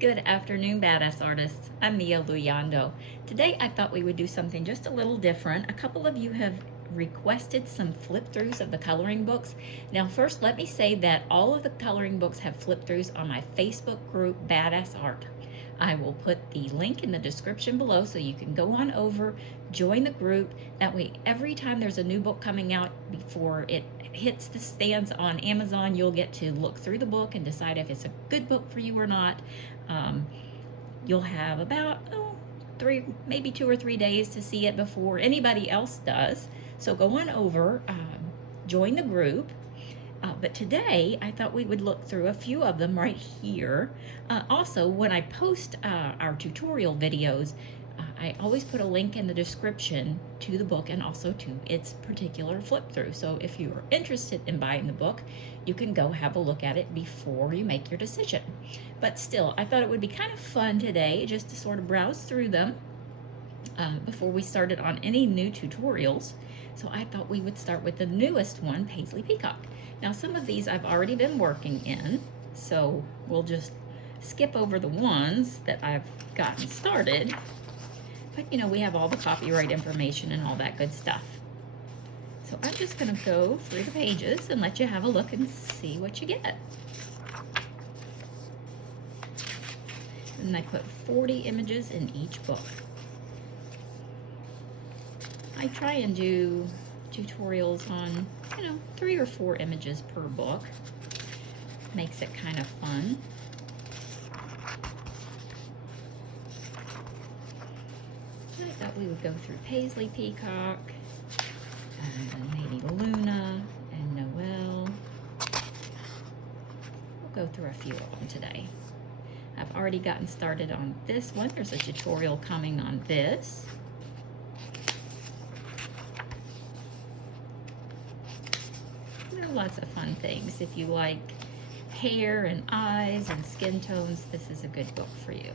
Good afternoon, badass artists. I'm Mia Luyando. Today I thought we would do something just a little different. A couple of you have requested some flip-throughs of the coloring books. Now first let me say that all of the coloring books have flip-throughs on my Facebook group, Badass Art. I will put the link in the description below so you can go on over, join the group. That way every time there's a new book coming out before it hits the stands on Amazon, you'll get to look through the book and decide if it's a good book for you or not. You'll have about maybe 2 or 3 days to see it before anybody else does. So go on over, join the group. But today I thought we would look through a few of them right here. Also, when I post our tutorial videos, I always put a link in the description to the book and also to its particular flip through. So if you are interested in buying the book, you can go have a look at it before you make your decision. But still, I thought it would be kind of fun today just to sort of browse through them before we started on any new tutorials. So I thought we would start with the newest one, Paisley Peacock. Now some of these I've already been working in, so we'll just skip over the ones that I've gotten started. But you know, we have all the copyright information and all that good stuff. So I'm just going to go through the pages and let you have a look and see what you get. And I put 40 images in each book. I try and do tutorials on, 3 or 4 images per book. Makes it kind of fun. I thought we would go through Paisley Peacock, and maybe Luna, and Noel. We'll go through a few of them today. I've already gotten started on this one. There's a tutorial coming on this. There are lots of fun things. If you like hair and eyes and skin tones, this is a good book for you.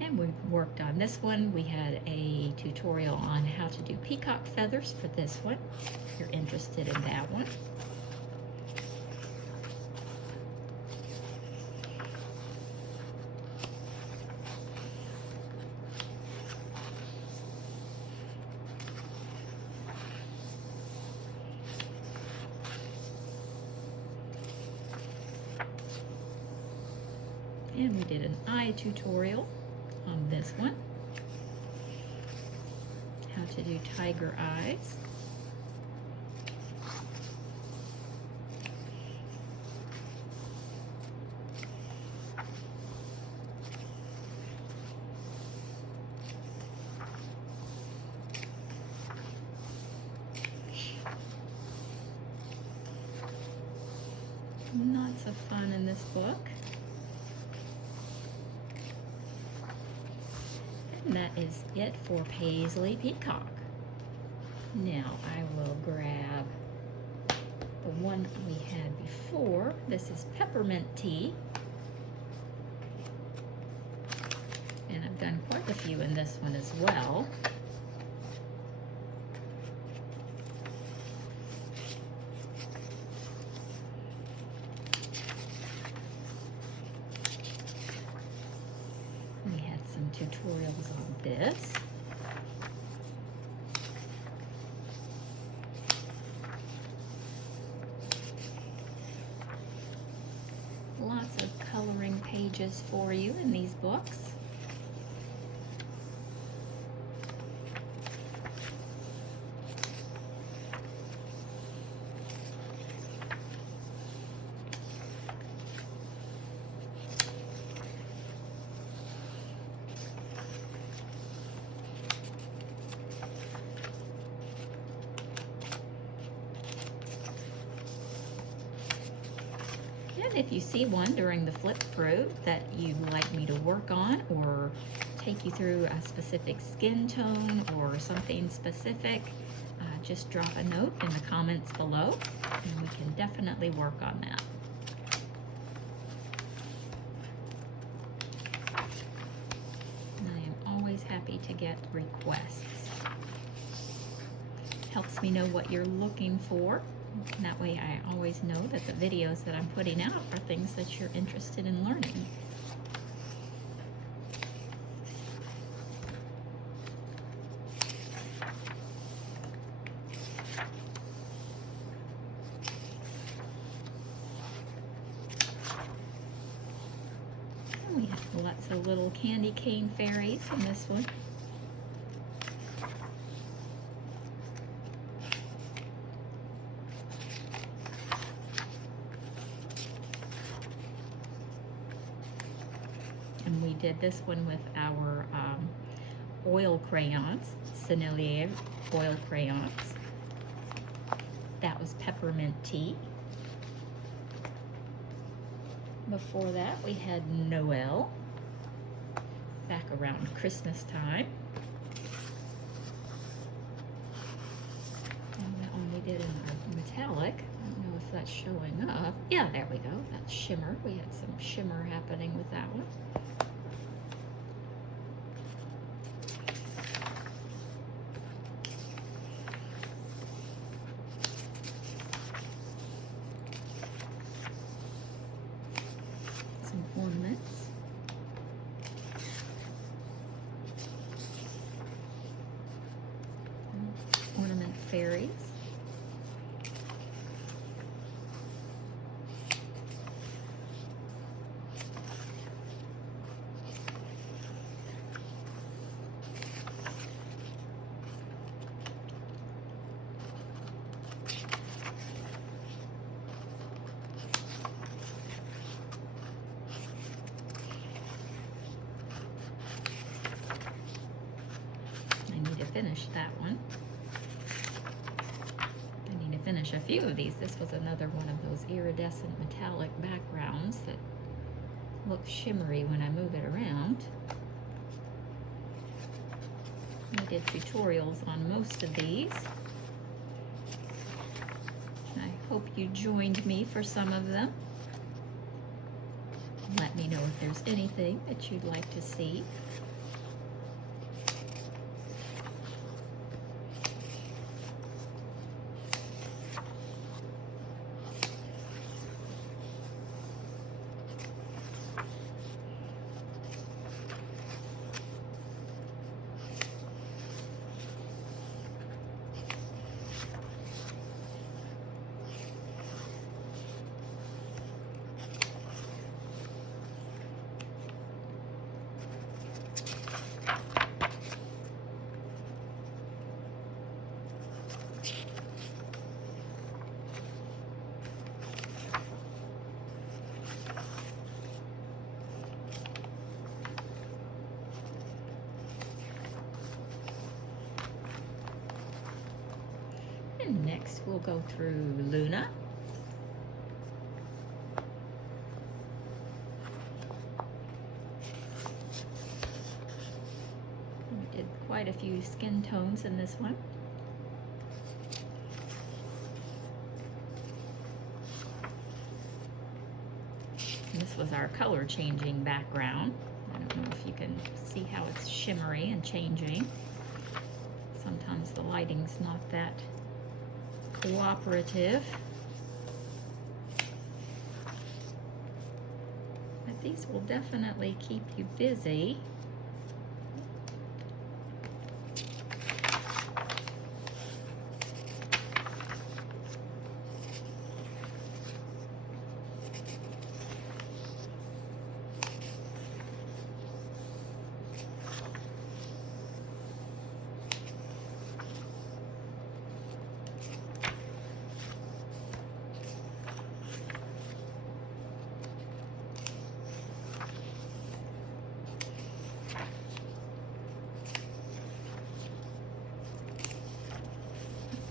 And we worked on this one. We had a tutorial on how to do peacock feathers for this one, if you're interested in that one. And we did an eye tutorial on this one. How to do tiger eyes. Lots of fun in this book. And that is it for Paisley Peacock. Now I will grab the one we had before. This is Peppermint Tea. And I've done quite a few in this one as well. Tutorials on this. Lots of coloring pages for you in these books. If you see one during the flip through that you'd like me to work on or take you through a specific skin tone or something specific, just drop a note in the comments below and we can definitely work on that. And I am always happy to get requests. Helps me know what you're looking for. And that way I always know that the videos that I'm putting out are things that you're interested in learning. And we have lots of little candy cane fairies in this one. And we did this one with our oil crayons, Celestia oil crayons. That was Peppermint Tea. Before that, we had Noel, back around Christmas time. And that one we did in our metallic. I don't know if that's showing up. Yeah, there we go. That's shimmer. We had some shimmer happening with that one. Ornaments. Ornament fairies. Finish that one. I need to finish a few of these. This was another one of those iridescent metallic backgrounds that looks shimmery when I move it around. I did tutorials on most of these. I hope you joined me for some of them. Let me know if there's anything that you'd like to see. And next we'll go through Luna. We did quite a few skin tones in this one. And this was our color changing background. I don't know if you can see how it's shimmery and changing. Sometimes the lighting's not that cooperative. But these will definitely keep you busy.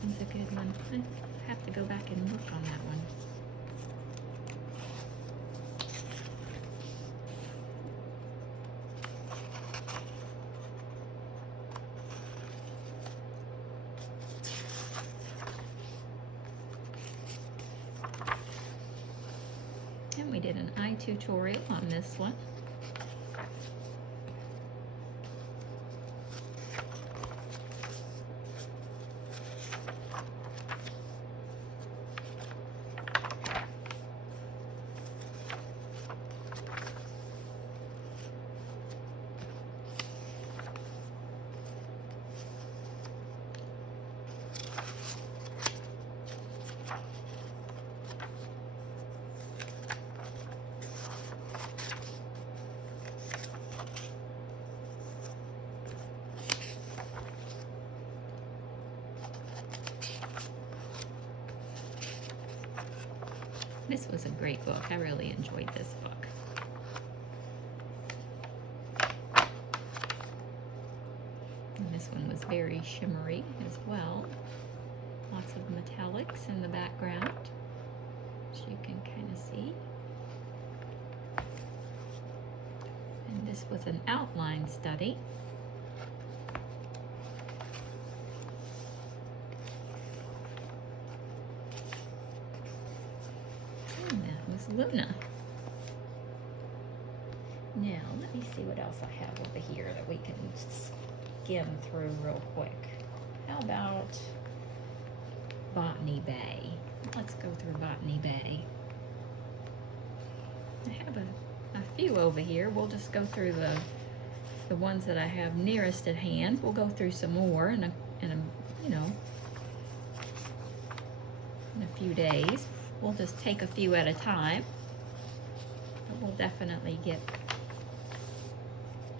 That's a good one. I have to go back and look on that one. And we did an eye tutorial on this one. This was a great book. I really enjoyed this book. And this one was very shimmery as well. Lots of metallics in the background, which you can kind of see. And this was an outline study. And that was Luna. Now, let me see what else I have over here that we can skim through real quick. How about Botany Bay? Let's go through Botany Bay. I have a few over here. We'll just go through the ones that I have nearest at hand. We'll go through some more in a you know, in a few days. We'll just take a few at a time. But we'll definitely get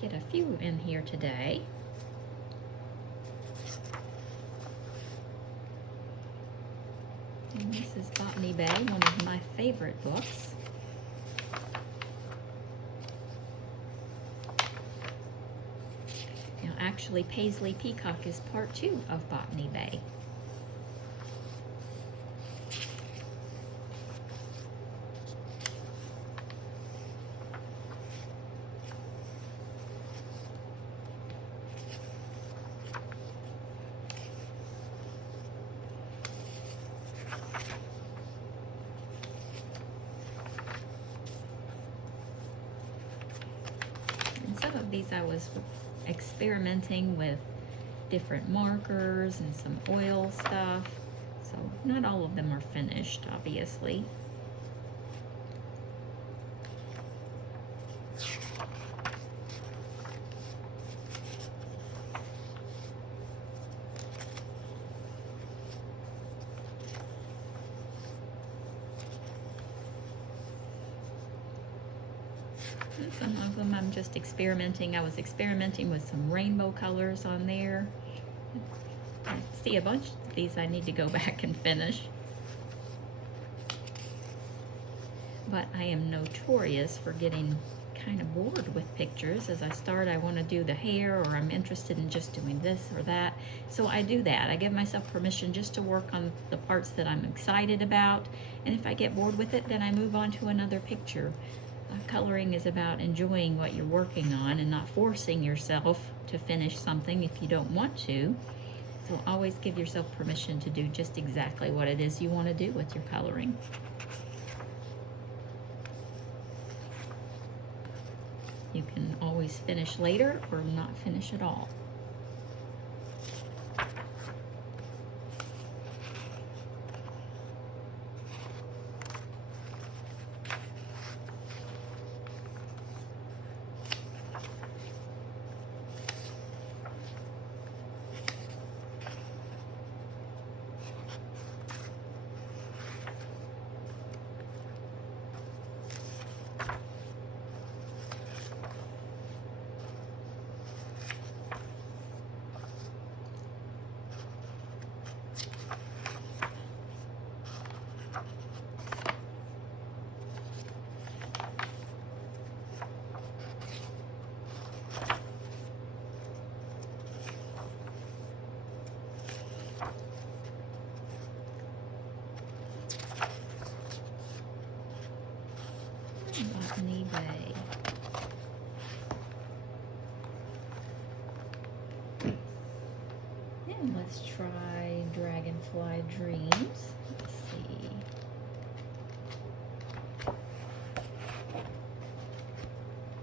a few in here today. And this is Botany Bay, one of my favorite books. Now, actually, Paisley Peacock is part 2 of Botany Bay. Some of these I was experimenting with different markers and some oil stuff, so not all of them are finished, obviously. And some of them I'm just experimenting. I was experimenting with some rainbow colors on there. I see a bunch of these I need to go back and finish. But I am notorious for getting kind of bored with pictures. As I start, I want to do the hair, or I'm interested in just doing this or that. So I do that. I give myself permission just to work on the parts that I'm excited about. And if I get bored with it, then I move on to another picture. Coloring is about enjoying what you're working on and not forcing yourself to finish something if you don't want to. So always give yourself permission to do just exactly what it is you want to do with your coloring. You can always finish later or not finish at all. Botany Bay. And let's try Dragonfly Dreams. Let's see.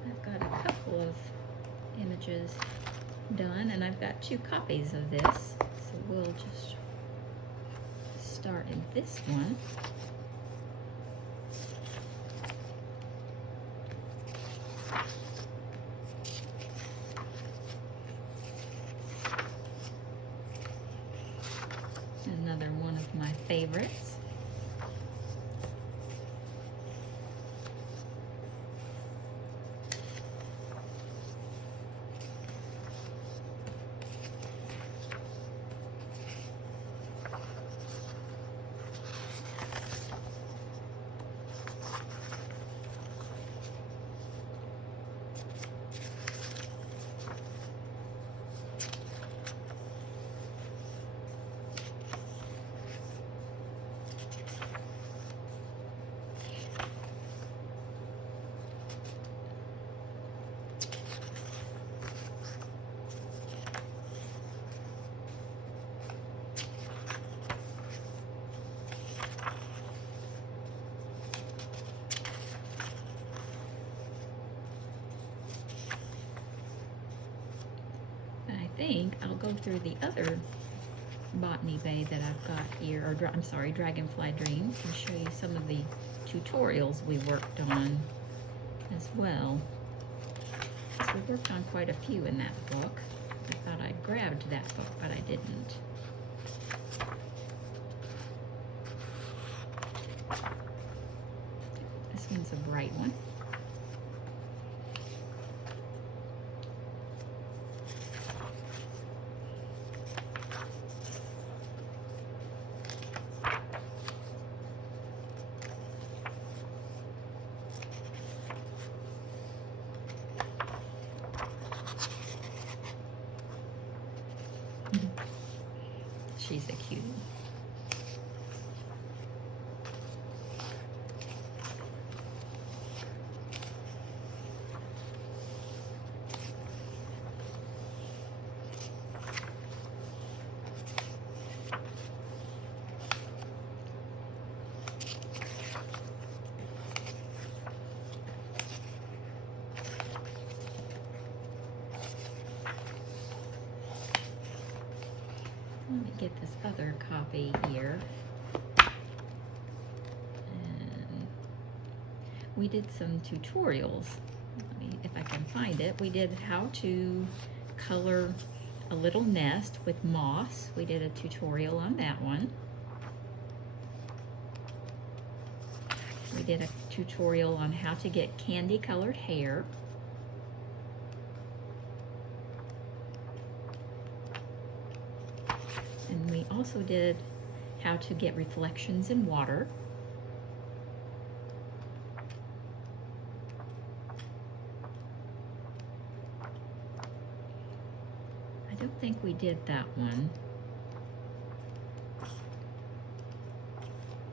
I've got a couple of images done, and I've got 2 copies of this. So we'll just start in this one. Another one of my favorites. think I'll go through the other Botany Bay that I've got here, or I'm sorry, Dragonfly Dreams, and show you some of the tutorials we worked on as well. So we worked on quite a few in that book. I thought I grabbed that book, but I didn't. This one's a bright one. She's a cutie. Let me get this other copy here. And we did some tutorials. Let me, if I can find it. We did how to color a little nest with moss. We did a tutorial on that one. We did a tutorial on how to get candy colored hair. And we also did how to get reflections in water. I don't think we did that one.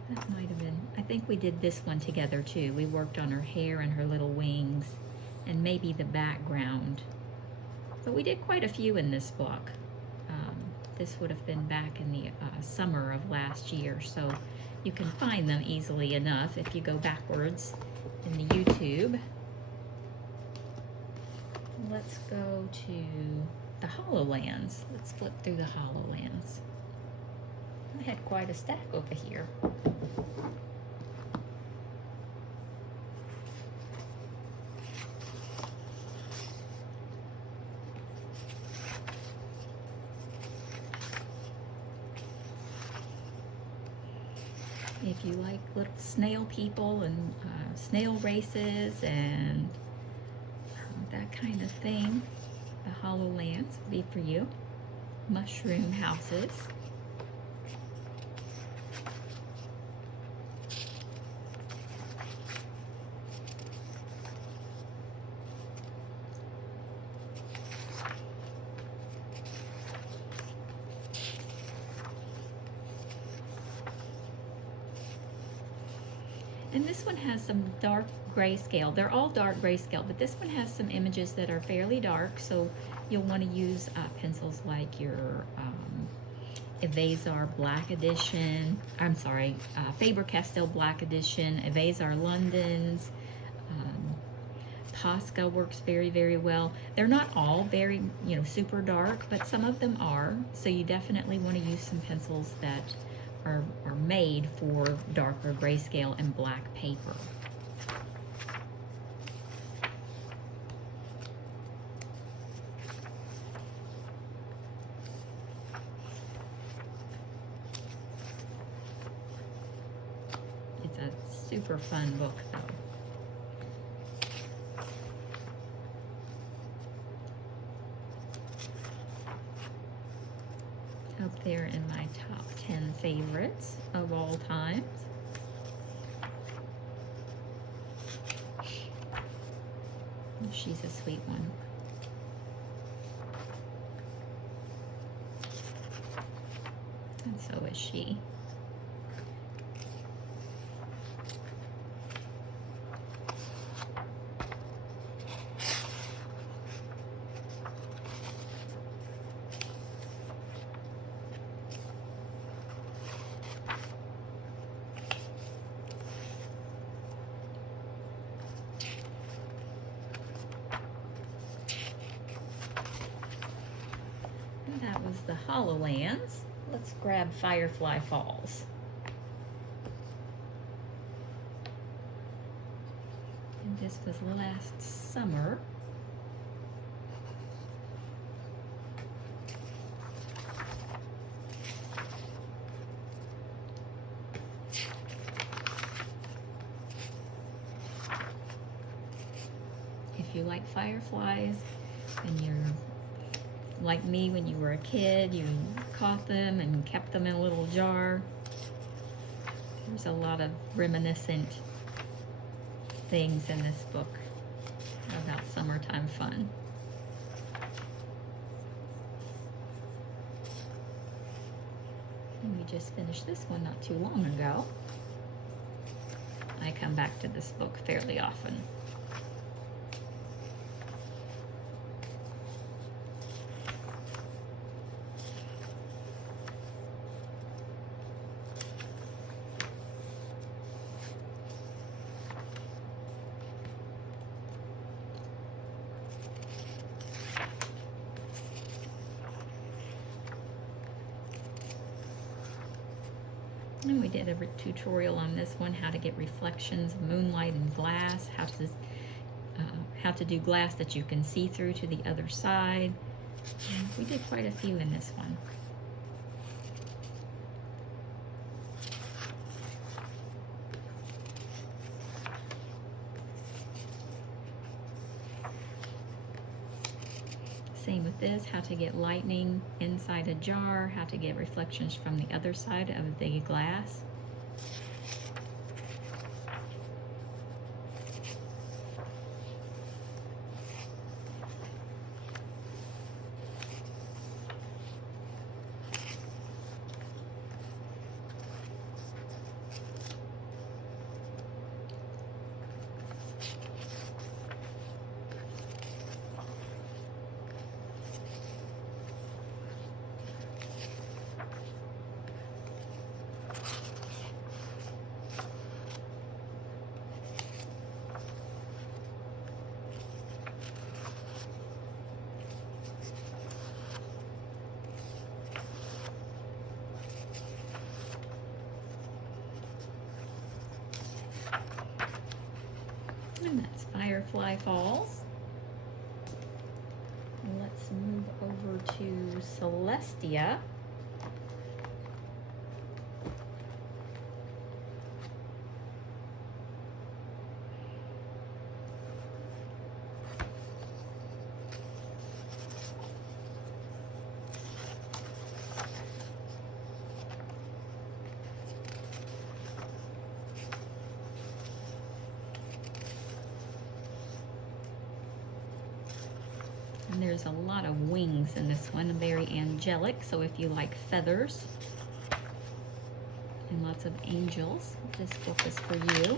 That might have been, I think we did this one together too. We worked on her hair and her little wings and maybe the background. But we did quite a few in this book. This would have been back in the summer of last year, so you can find them easily enough if you go backwards in the YouTube. Let's go to the HoloLands. Let's flip through the HoloLands. I had quite a stack over here. If you like little snail people and snail races and that kind of thing, the HoloLands will be for you. Mushroom houses. And this one has some dark grayscale. They're all dark grayscale, but this one has some images that are fairly dark, so you'll want to use pencils like your BadAssArt Black Edition, I'm sorry, Faber-Castell Black Edition, BadAssArt London's, Posca works very, very well. They're not all very, super dark, but some of them are, so you definitely want to use some pencils that are made for darker grayscale and black paper. It's a super fun book though. Up there in my top 10 favorites of all times. She's a sweet one. And so is she. the HoloLands. Let's grab Firefly Falls. And this was last summer. If you like fireflies and you're like me when you were a kid, you caught them and kept them in a little jar, there's a lot of reminiscent things in this book about summertime fun. And we just finished this one not too long ago. I come back to this book fairly often. And we did a tutorial on this one, how to get reflections of moonlight and glass, how to do glass that you can see through to the other side. And we did quite a few in this one. Same with this, how to get lightning inside a jar, how to get reflections from the other side of the glass. And that's Firefly Falls. Let's move over to Celestia. And there's a lot of wings in this one, very angelic, so if you like feathers and lots of angels, this book is for you.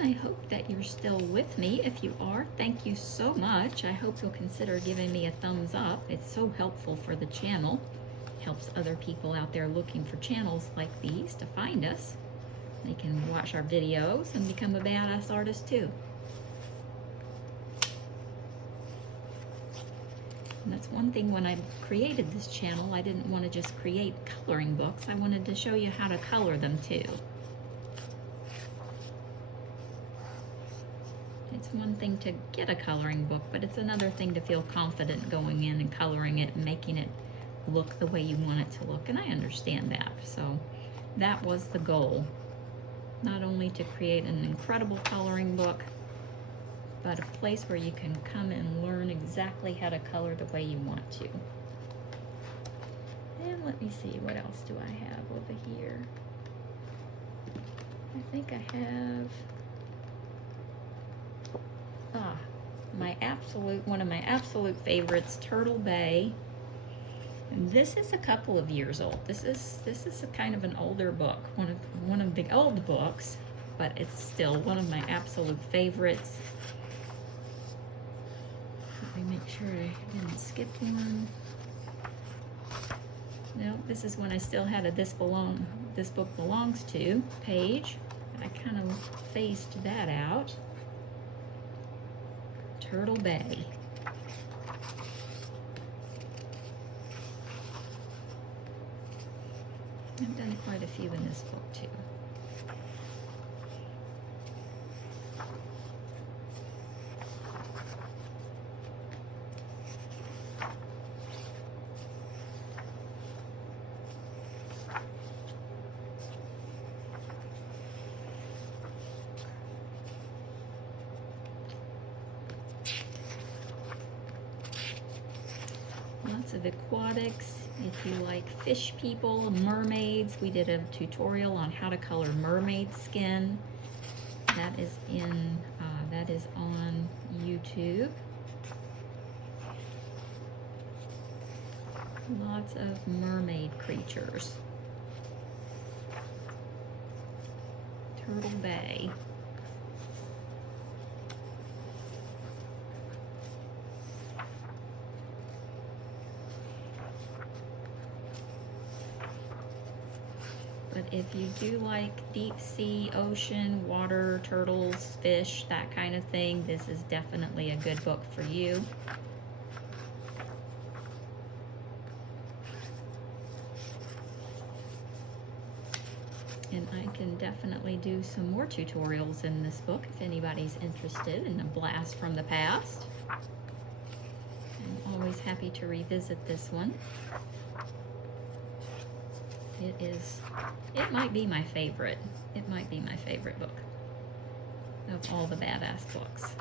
I hope that you're still with me. If you are, thank you so much. I hope you'll consider giving me a thumbs up. It's so helpful for the channel. Helps other people out there looking for channels like these to find us. They can watch our videos and become a badass artist too. And that's one thing when I created this channel, I didn't want to just create coloring books. I wanted to show you how to color them too. It's one thing to get a coloring book, but it's another thing to feel confident going in and coloring it and making it look the way you want it to look. And I understand that. So that was the goal. not only to create an incredible coloring book, but a place where you can come and learn exactly how to color the way you want to. And let me see, what else do I have over here? I think I have, one of my absolute favorites, Turtle Bay. And this is a couple of years old. This is a kind of an older book, one of the old books, but it's still one of my absolute favorites. Let me make sure I didn't skip one. No, this is when I still had a This Book Belongs To page. I kind of phased that out. Turtle Bay. I've done quite a few in this book too. Lots of aquatics. If you like fish people, mermaids, we did a tutorial on how to color mermaid skin. That is on YouTube. Lots of mermaid creatures. Turtle Bay. But if you do like deep sea, ocean, water, turtles, fish, that kind of thing, this is definitely a good book for you. And I can definitely do some more tutorials in this book if anybody's interested in a blast from the past. I'm always happy to revisit this one. It might be my favorite. It might be my favorite book of all the Badass books.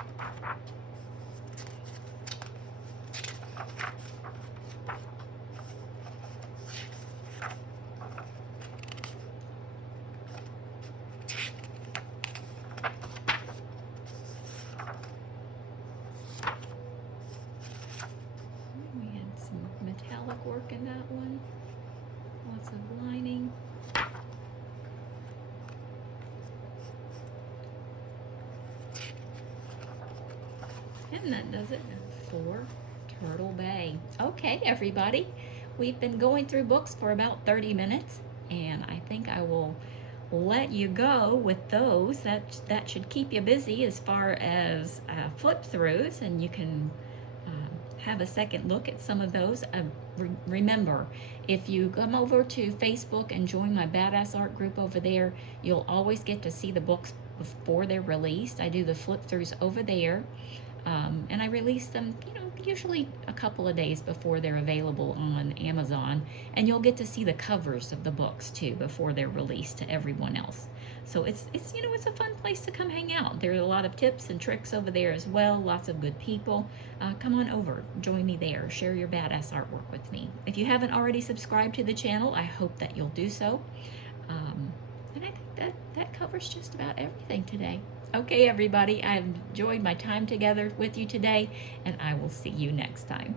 We had some metallic work in that one. Lots of lining. And that does it for Turtle Bay. Okay, everybody, we've been going through books for about 30 minutes, and I think I will let you go with those. That should keep you busy as far as flip throughs, and you can have a second look at some of those. Remember, if you come over to Facebook and join my Badass Art group over there, you'll always get to see the books before they're released. I do the flip throughs over there, and I release them, usually a couple of days before they're available on Amazon, and you'll get to see the covers of the books too before they're released to everyone else. So it's a fun place to come hang out. There are a lot of tips and tricks over there as well. Lots of good people. Come on over, join me there, share your badass artwork with me. If you haven't already subscribed to the channel, I hope that you'll do so. And I think that covers just about everything today. Okay, everybody, I've enjoyed my time together with you today, and I will see you next time.